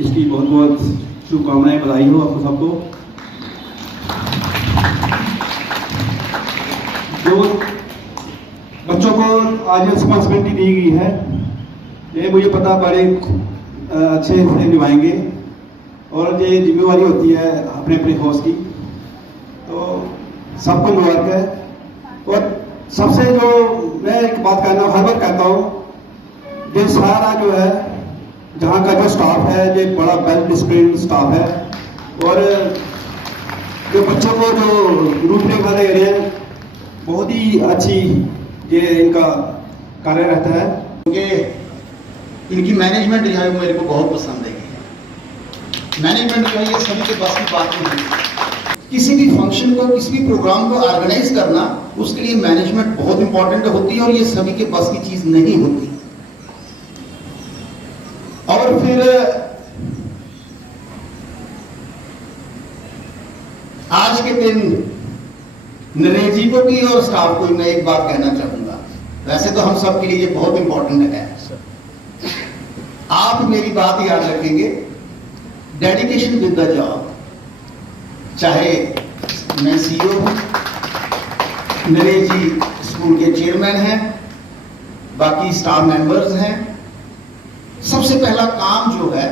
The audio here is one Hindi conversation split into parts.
इसकी बहुत बहुत शुभकामनाएं, बधाई हो आपको सबको। जो बच्चों को आज रिस्पॉन्सिबिलिटी दी गई है, ये मुझे पता बड़े अच्छे से निभाएंगे और ये जिम्मेवारी होती है अपने अपने हाउस की, तो सबको मुबारक है। और सबसे जो मैं एक बात कहना हर बार कहता हूँ, ये सारा जो है जहाँ का जो स्टाफ है ये बड़ा वेल डिसिप्लिन स्टाफ है, और जो बच्चों को जो रूपरेखा दे रहे हैं बहुत ही अच्छी ये इनका कार्य रहता है, क्योंकि इनकी मैनेजमेंट जो है मेरे को बहुत पसंद है। मैनेजमेंट जो है ये सभी के पास की बात नहीं है। किसी भी फंक्शन को, किसी भी प्रोग्राम को ऑर्गेनाइज करना, उसके लिए मैनेजमेंट बहुत इंपॉर्टेंट होती है और ये सभी के पास की चीज नहीं होती। और फिर आज के दिन नरेजी को भी और स्टाफ को भी मैं एक बात कहना चाहूंगा। वैसे तो हम सब के लिए ये बहुत इंपॉर्टेंट है, आप मेरी बात याद रखेंगे, डेडिकेशन विद द जॉब। चाहे मैं सीईओ हूं, नरेजी स्कूल के चेयरमैन हैं, बाकी स्टाफ मेंबर्स हैं, सबसे पहला काम जो है,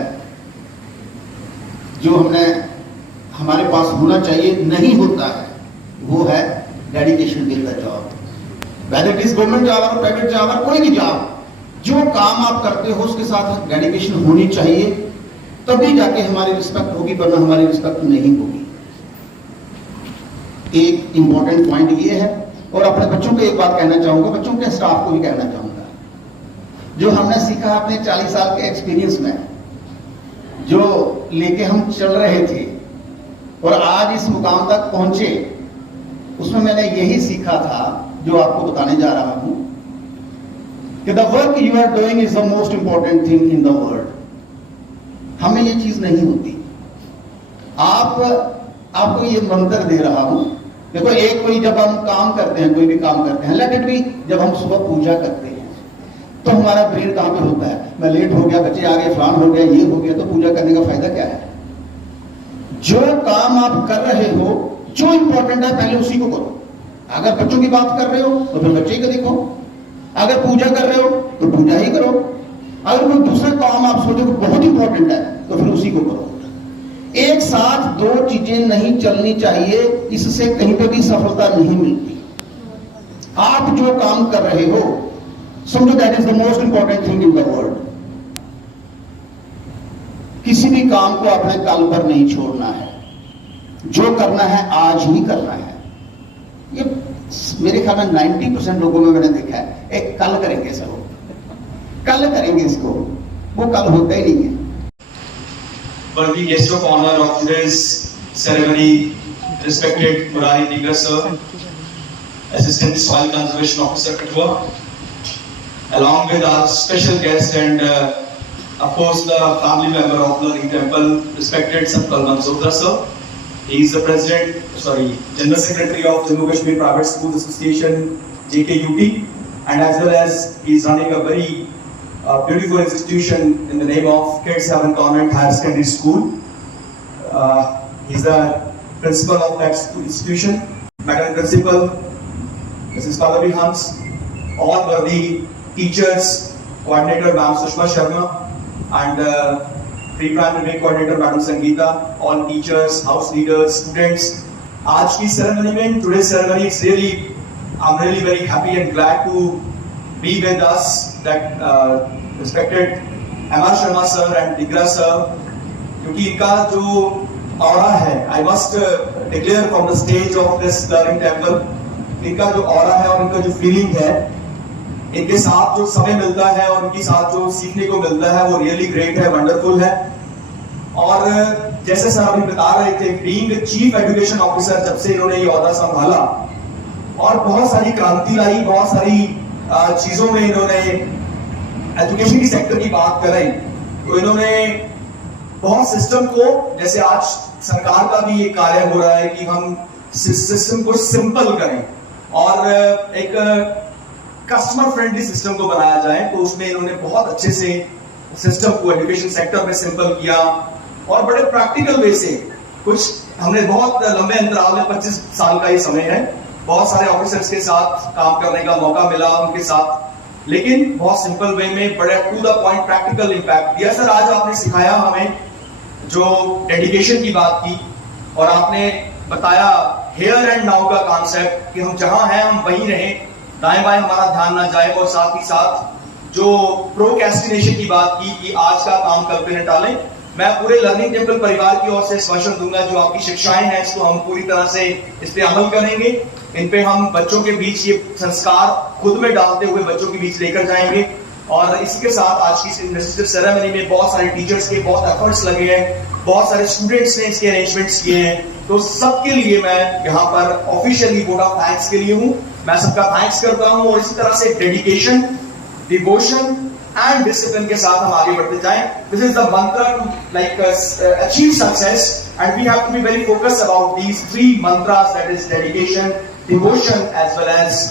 जो हमारे पास होना चाहिए, नहीं होता है, वो है dedication with the job. Whether it is government job और प्राइवेट जॉब और कोई भी जॉब, जो काम आप करते हो उसके साथ डेडिकेशन होनी चाहिए, तभी जाके हमारी रिस्पेक्ट होगी, वरना हमारी रिस्पेक्ट नहीं होगी। एक इंपॉर्टेंट पॉइंट ये है। और अपने बच्चों को एक बात कहना चाहूंगा, बच्चों के स्टाफ को भी कहना चाहूंगा, जो हमने सीखा अपने 40 साल के एक्सपीरियंस में, जो लेके हम चल रहे थे और आज इस मुकाम तक पहुंचे, उसमें मैंने यही सीखा था जो आपको बताने जा रहा हूं कि the work you are doing is the most important thing in the world. हमें ये चीज नहीं होती। आपको ये मंत्र दे रहा हूं। देखो, एक कोई जब हम काम करते हैं, कोई भी काम करते हैं, लेट इट बी, जब हम सुबह पूजा करते हैं तो हमारा ब्रेन कहां पे होता है? मैं लेट हो गया, बच्चे आ गए, फलान हो गया, ये हो गया, तो पूजा करने का फायदा क्या है? जो काम आप कर रहे हो, जो इंपॉर्टेंट है, पहले उसी को करो। अगर बच्चों की बात कर रहे हो तो फिर बच्चे को देखो, अगर पूजा कर रहे हो तो पूजा ही करो, अगर कोई दूसरा काम आप सोचो बहुत इंपॉर्टेंट है तो फिर उसी को करो। एक साथ दो चीजें नहीं चलनी चाहिए, इससे कहीं पे भी सफलता नहीं मिलती। आप जो काम कर रहे हो, समझो that is the most important thing in the world. किसी भी काम को अपने कल पर नहीं छोड़ना है, जो करना है आज ही करना है। ये मेरे ख्याल में 90% लोगों में मैंने देखा है, एक कल करेंगे, सब कल करेंगे, इसको वो कल होता ही नहीं है। Worthy guest of honor of today's ceremony, respected Murari Digra sir, Assistant Soil Conservation Officer Kathua, along with our special guest and of course the family member of Learning Temple, respected Satpal Manzotra sir. He is the General Secretary of Jammu Kashmir Private Schools Association, JKUP, and as well as he is running a very beautiful institution in the name of Kids Heaven Convent Higher Secondary School. He is the principal of that institution. Madam Principal, Mrs. Pallavi Hans, all were the teachers, coordinator Ma'am Sushma Sharma, and pre-primary coordinator Madam Sangeeta, all teachers, house leaders, students. आज की ceremony में, today's ceremony, it's really, I'm really very happy and glad to be with us, that respected M.R. Sharma sir and Digra sir, क्योंकि इनका जो ऑरा है, I must declare from the stage of this Learning Temple, इनका जो ऑरा है और इनका जो फीलिंग है, इनके साथ जो समय मिलता है और इनके साथ जो सीखने को मिलता है, वो रियली ग्रेट है, वंडरफुल है। और जैसे सर अभी बता रहे थे, बीइंग चीफ एजुकेशन ऑफिसर, जब से इन्होंने ये ऑरा संभाला और बहुत सारी क्रांति लाई, बहुत सारी चीजों में इन्होंने, एजुकेशन की सेक्टर की बात करें तो इन्होंने बहुत सिस्टम को, जैसे आज सरकार का भी ये कार्य हो रहा है कि हम सिस्टम को सिंपल करें और एक कस्टमर फ्रेंडली सिस्टम को बनाया जाए, तो उसमें इन्होंने बहुत अच्छे से सिस्टम को एजुकेशन सेक्टर में सिंपल किया और बड़े प्रैक्टिकल वे से कुछ हमने बहुत लंबे अंतराल में 25 साल का ही समय है, बहुत सारे ऑफिसर्स के साथ काम करने का मौका मिला उनके साथ, लेकिन बहुत सिंपल वे में बड़े to the point practical impact दिया। सर आज आपने सिखाया हमें जो डेडिकेशन की बात की और आपने बताया हियर एंड नाउ का कॉन्सेप्ट कि हम जहां हैं हम वहीं रहें, दाएं बाएं हमारा ध्यान ना जाए, और साथ ही साथ जो प्रोक्रेस्टिनेशन की बात की कि आज का काम कल पे न टालें। मैं पूरे लर्निंग टेम्पल परिवार की ओर से स्पष्ट दूंगा जो आपकी शिक्षाएं हैं इसको हम पूरी तरह से इस पे अमल करेंगे, इन पे हम बच्चों के बीच ये संस्कार खुद में डालते हुए बच्चों के बीच लेकर जाएंगे। और इसी के साथ आज की इन्वेस्टिव सेरेमनी में बहुत सारे टीचर्स के बहुत एफर्ट्स लगे हैं, बहुत सारे स्टूडेंट्स ने इसके अरेंजमेंट्स किए हैं, तो सबके लिए मैं यहाँ पर ऑफिशियली वोट ऑफ थैंक्स के लिए हूँ। मैं सबका थैंक्स करता हूँ और इसी तरह से डेडिकेशन, डिवोशन एंड डिसिप्लिन के साथ हम आगे बढ़ते जाएं। This is the mantra to like achieve success and we have to be very focused about these 3 mantras, that is dedication, devotion as well as